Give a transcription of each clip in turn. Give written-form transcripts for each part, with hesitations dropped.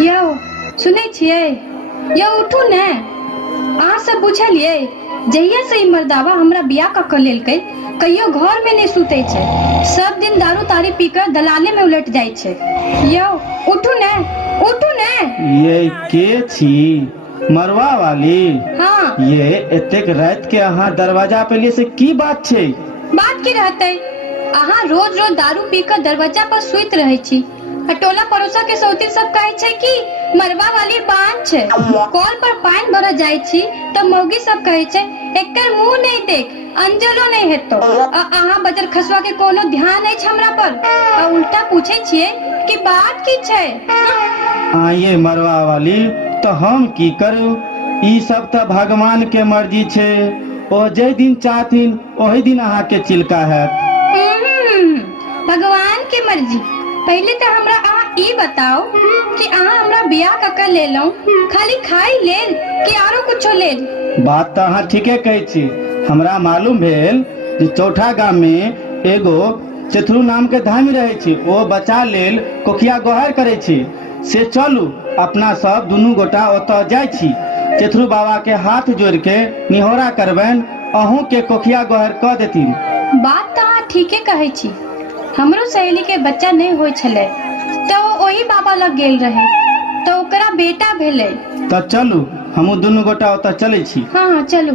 यौ सुनै छियै, यौ उठू ने। अहाँ सब बुझलियै, जहिया से ई मर्दावा हमरा बियाह कऽ के लेलकै, कहियो घर में नहीं सुते छै, सब दिन दारू तारी पीकर दलाले में उलट जाय छै। यौ उठू ने, उठू ने। ये के छी? मरवा वाली? हाँ। ये एतेक रात के अहाँ दरवाजा पे लिए से की बात छै? बात की रहते, अहाँ रोज रोज दारू पीकर दरवाजा पर सुइत रहे छी। टोला पड़ोसा के सौतीन सब कहे छै कि मरवा वाली बांध छै। कॉल पर पानी भरा जाय छी तो मौगी सब कहे छै एकर मुंह नहीं देख, अंजलो नहीं हेतो। अहाँ बजर खसवा के कोनो ध्यान नहीं छै हमरा पर, उल्टा पूछे छियै कि बात की छै। ये मरवा वाली तो हम की करू? ई सब तो भगवान के मर्जी छै, ओ जे दिन चाहथिन ओही दिन अहाँ के चिल्का है। भगवान के मर्जी। पहले तो हमरा अहाँ ई बताओ कि अहाँ हमरा बियाह कक्का ले लो, खाली खाई लेल कि आरो कुछो लेल? बात तो अहाँ ठीके कहे छी। हमरा मालूम भेल जे चौथा गांव में एगो चेथरू नाम के धामी रहे छी, ओ बच्चा लेल कोखिया गोहार करे छी। से चलू अपना सब दुनू गोटा ओतऽ जाय छी, चेथरू बाबा के हाथ जोड़ के निहोरा करबैन, अहूँ के कोखिया गोहार कऽ देथिन। बात तो अहाँ ठीके कहे छी। हमरो सहेली के बच्चा नहीं होय छले तो वो ओही बाबा लग गेल रहे, तो ओकरा बेटा भेले। तो चलू हमू दुनू गोटा ओतऽ चले छी। हाँ हाँ चलू।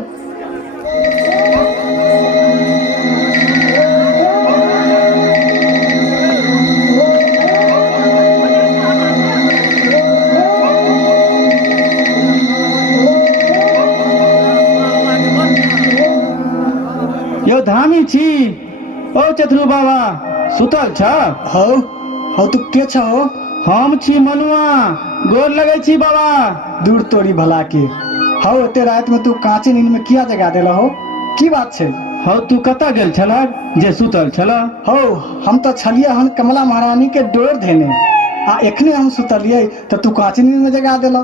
यो धामी छी, ओ चेथरू बाबा सुतल छ? हौ तू के छ हो? हम छी मनुआ, गोर लगे छी बाबा। दूर तोरी भला के। हौ एते रात में तू कांचे नींद में किया जगा देला हो? की बात छै? हौ तू कतऽ गेल छलह जे सुतल छलह? हौ हम तो छलिए हन कमला महारानी के डोर देने, आ एखने हम सुतलिए तो तू कांचे नींद में जगा देला।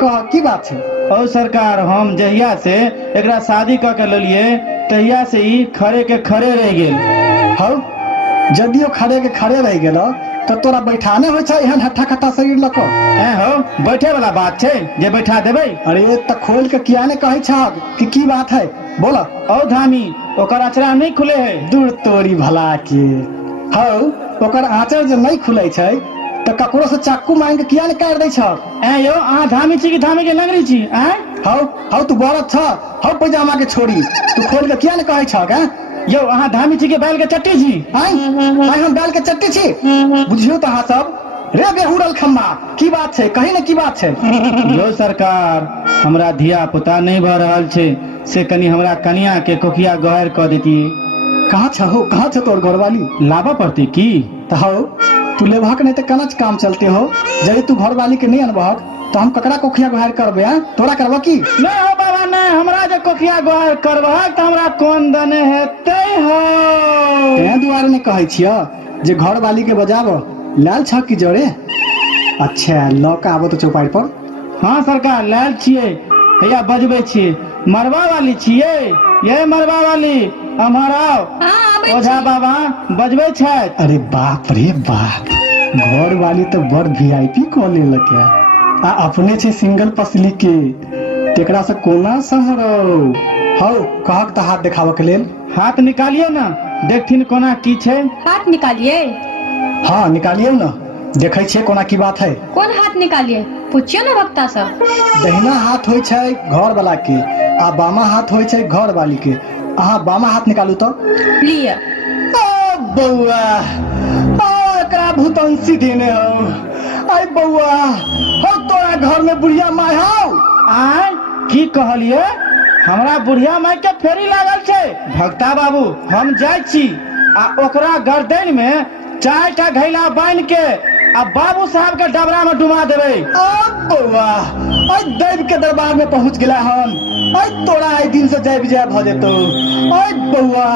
कह की बात छै? ओ सरकार, हम जहिया से एकरा शादी क के लेलिए तहिया से ही खड़े के खड़े रह गेल। हौ जदियो खड़े के खड़े रह गेल तो तोरा बैठाने हो छै एहन हट्ठा कट्ठा शरीर लको? हो बैठे वाला बात छै जे बैठा देबै? अरे त खोल के किया ने कहे छक कि की बात है, बोला। ओ धामी, ओकर अचरा नहीं खुले है। दूर तोरी भला के। हौ ओकर आंचर जे नहीं खुले छै तो ककरो से चाकू मांग के किया ने काट दै छक? यो अहाँ धामी छी कि धामी के नगरी छी? हौ तू बरत छ, हौ पैजामा के छोड़ी, तू खोल के किया ने कहे छक? यो अहाँ धामी छी के बैल के चट्टी छी? हम बैल के चट्टी छी? बुझियो तो अहाँ सब रे बेहुरल खम्मा, की बात छै? कही ने की बात छै? यो सरकार, हमरा धिया पुता नहीं भ रहल छै, से कनी हमरा कनिया के कोखिया गहर क देती। कहाँ छ हो? कहाँ छ तोर घरवाली? लाबा पड़ती की? तो हौ तू लेभक नहीं तो कनच काम चलते हो। जब तू घरवाली के नहीं अनबहक तो हम ककरा कोखिया गोहार करबे? तोरा करबा की? नहीं हो बाबा नहीं, हमरा जे कोखिया गोहार करबहक त हमरा कोन दने हेतै हो। तें दुआरे ने कहै छिय जे घरवाली के बजाब लाल छ की जड़े? अच्छा ल के आबो तो चौपाई पर। हाँ सरकार, लाल छियै, भैया बजबै छियै। मरवा वाली छियै? ये मरवा वाली हमारा ओझा बाबा बजबै छथि। अरे बाप रे बाप, घरवाली तो बड़ वीआईपी कॉल लेलक आ अपने छे सिंगल पसली के, तेकरा से कोना समरो। हौ कहक त हाथ देखाव के लेल। हाथ निकालिए ना, देखथिन कोना की छै। हाथ निकालिए? हाँ निकालिए ना, देखे छे कोना की बात है। कौन हाथ निकालिए? पूछियो ना वक्ता सा। दहिना हाथ होय छै घर वाला के आ बामा हाथ होय छै घर वाली के। अहाँ बामा हाथ निकालू तो। लिया। ओ बौआ, एकरा भूतंसी देने हो। आई बौआ, हो तोरा घर में बुढ़िया माय हो? आय की कहलिए? हमरा बुढ़िया माय के फेरी लागल छै। भक्ता बाबू, हम जाय छी आ ओकरा गर्दन में 4 टा घैला बांध के आ बाबू साहब के डबरा में डुबा देबै। बौआ, आई दैव के दरबार में पहुंच गेला हन। आई तोरा आई दिन से जय विजय भ जेतो। आई बौआ,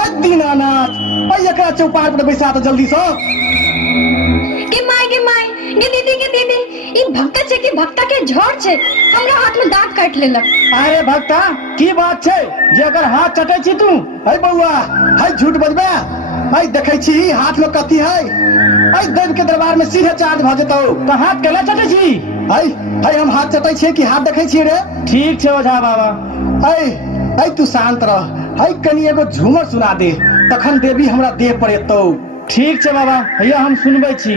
आई दीनानाथ, आई एकरा चौपाट पर बैसा तो जल्दी से। गे माय गे दीदी ई भक्ता छे कि भक्ता के झोर छे हमरा हाथ में दांत काट लेलक। अरे भक्ता की बात छे जे अगर हाथ चटे छी तू? अरे बउआ हाय झूठ बजबे। हाय देखै छी हाथ में कथी है? हाय देव के दरबार में सीधे चार्ज भ जेतौ। तो हाथ केला चटे छी? हाय हाय हम हाथ चटै छियै कि हाथ देखै छियै रे? ठीक छे ओझा बाबा। हाय हाय तू शांत रह। हाय कनी एगो झूमर सुना दे तखन देवी हमरा देह पर एतौ। ठीक छे बाबा, भैया हम सुनबै छी।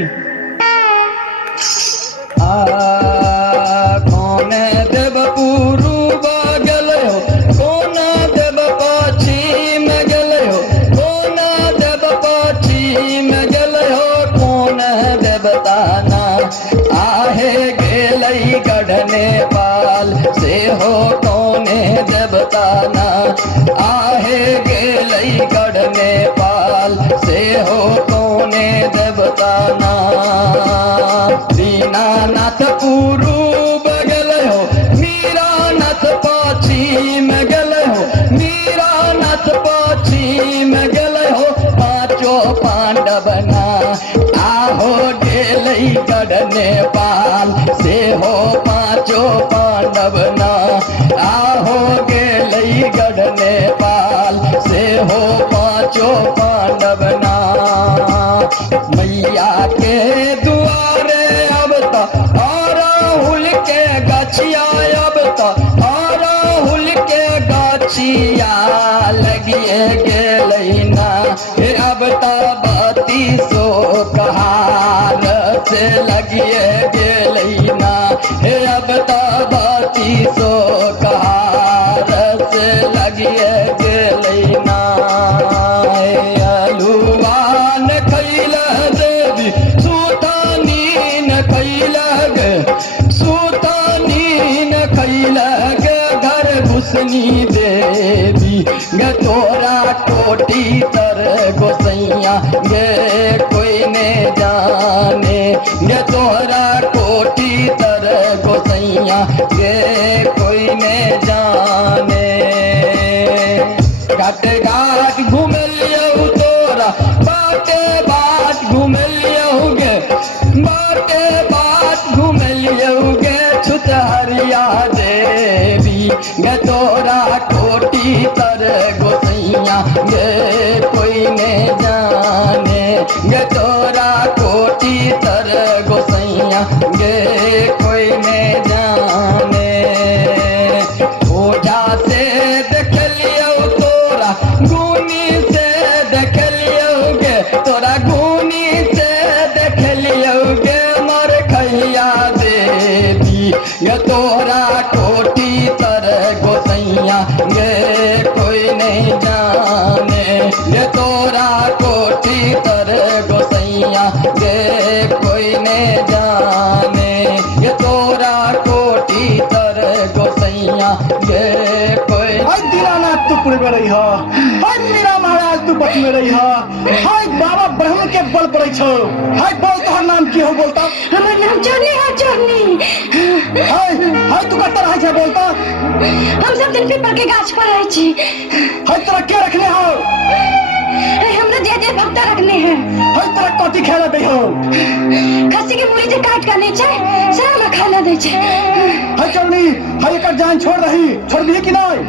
कौन देव पूर्व गेले हो, कौन देव पश्चिम गेले हो, कौन देव पश्चिम गेले हो, कौन देवताना आहे गेलै गढ़ नेपाल से हो, कौन देवताना आहे गेलै गढ़ नेपाल से हो, कौन देवताना। दीनानाथ पूर्व गेले हो, मीरानाथ पश्चिम गेले हो, मीरानाथ पश्चिम गेले हो, पांचों पांडवना आहो गेलै गढ़ नेपाल से हो, पांचों पांडवना आहो गेलै गढ़ नेपाल से हो, पांचों पांडवना। मैया के दुआरे अब तो अरहुल के गछिया, अब तो अरहुल के गछिया लगिए गेलै ना, अब तो बत्तीसो कहार से लगिए गेलै ना, अब तो बत्तीसो कहार से लगिए गेलै ना। अलुआन खैल देवी सुतानीन खैल गे, सुतानीन खैल गे घर घुसनी देवी गे, तोरा कोटी तर गोसैया गे कोई ने जाने गे, तोरा कोटी तर गोसैया गे कोई ने जाने। घाट घाट घुमलियौ तोरा बाटे बाट घुमलियौ गे, बाटे बाट घुमलियौ गे, छुतहरिया देवी गे, तोरा कोटी तर गोसैया गे कोई ने जाने गे, तोरा कोटी तर गोसैया गे कोई ने जाने। ओझा से देखलियौ तोरा गुनी से देखलियौ गे, तोरा गुनी से देखलियौ गे, मर खैया देवी गे, तोरा कोटी तर गोसैया गे कोई नहीं जाने गे, तोरा कोटी तर गोसैया गे कोई नहीं जाने गे, तोरा कोटी तर गोसैया गे कोई। हाय दीनानाथ तू पुर में रही हो, हाय मीरा महाराज तू बच में रही हो, हाय बाबा ब्रह्म के बल पड़े छो। हाय बोल तोहर नाम की हो? बोलता हमर नाम चोरनी है, चोरनी। हाय हाय तू कत्ता रहे छे? बोलता हम सब दिन पीपल के गाछ पर रहै छी। हाय तोरा क्या रखने हो? हमरा जे भक्ता रखने हैं। हाय तोरा कथी खेला दे हो? खस्सी के मुड़ी जे काट के नै छै से हमरा खाना दै छै। हाय चलनी हाय एकर जान छोड़ रही, छोड़बी कि नहीं?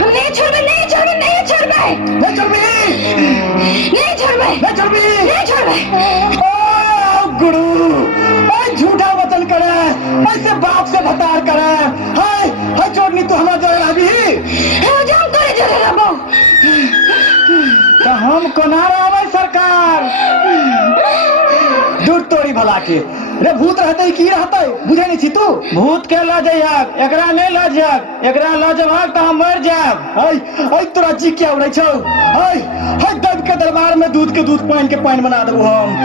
हम नहीं छोड़बै, नहीं छोड़बै, नहीं छोड़बै, नहीं छोड़बी, नहीं छोड़बै, नहीं छोड़बी, नहीं छोड़बै। ओ गुरु हाय झूठा वचन करे, ऐसे बाप से भतार करे। हाय हाय चोरनी तू हमरा जरे रहबी? हम जान करे जरे रहबो। तो हम कोना रहबै सरकार? दूध तोरी भला के रे, भूत रहते की रहते बुझे नहीं छी तू? भूत के लऽ जइहक, एकरा नहीं लऽ जइहक, एकरा लऽ जइहक तो हम मर जाब। हाय हाय तोरा जी क्या उड़ै छौ? हाय हाय देव के दरबार में दूध के दूध, पानी के पानी बना देबो हम।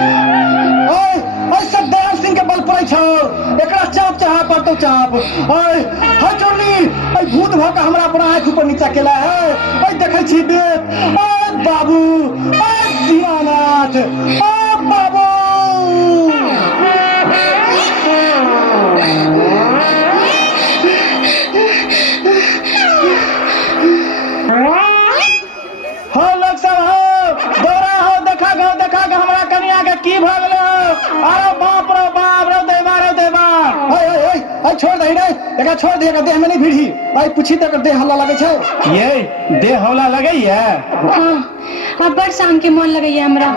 हाय हाय सब दयाल सिंह के बल पड़ै छौ, एकरा चाप चाहा पड़तौ चाप। हाय हाय चोरनी हाय भूत भ के हमरा पर आंख ऊपर नीचा केला है। हाय देखै छी देव, हाय बाबू, हाय दीनानाथ, हाय बाबू। एकरा छोड़ दे, एकरा देह में नहीं भिड़ी। आई पूछी तो एकर देह हल्ला लगे छै। ये देह हौला लगैया। हाँ अब बड़ शाम के मन लगैया हमरा।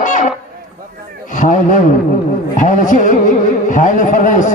हाय नहीं फरमाइश